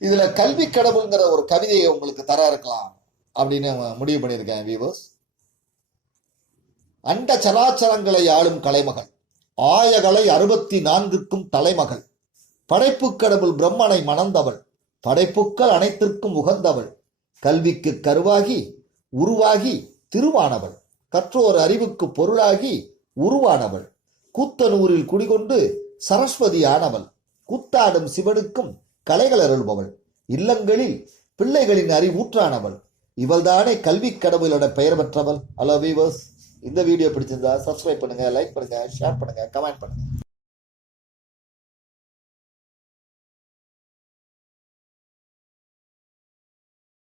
இதுல கல்வி கடவுள்ங்கிற ஒரு கவிதையை உங்களுக்கு தர இருக்கலாம் அப்படின்னு முடிவு பண்ணியிருக்கேன் வீவர்ஸ் அண்ட சராச்சரங்களை ஆளும் கலைமகள். ஆயகலை அறுபத்தி நான்குக்கும் தலைமகள். படைப்பு கடவுள் பிரம்மனை மணந்தவள். படைப்புக்கள் அனைத்திற்கும் உகந்தவள். கல்விக்கு கருவாகி உருவாகி திருவானவள். கற்றோர் அறிவுக்கு பொருளாகி உருவானவள். கூத்தனூரில் குடிகொண்டு சரஸ்வதி ஆனவள் கூத்தாடும் சிவனுக்கும் கலைகள் அருள்பவள். இல்லங்களில் பிள்ளைகளின் அறிவூற்றானவள். இவள்தானே கல்வி கடவுளோட பெயர் பெற்றவள். ஹலோ வீவர்ஸ் இந்த வீடியோ பிடிச்சிருந்தா சப்ஸ்கிரைப் பண்ணுங்க லைக் பண்ணுங்க ஷேர் பண்ணுங்க கமெண்ட் பண்ணுங்க.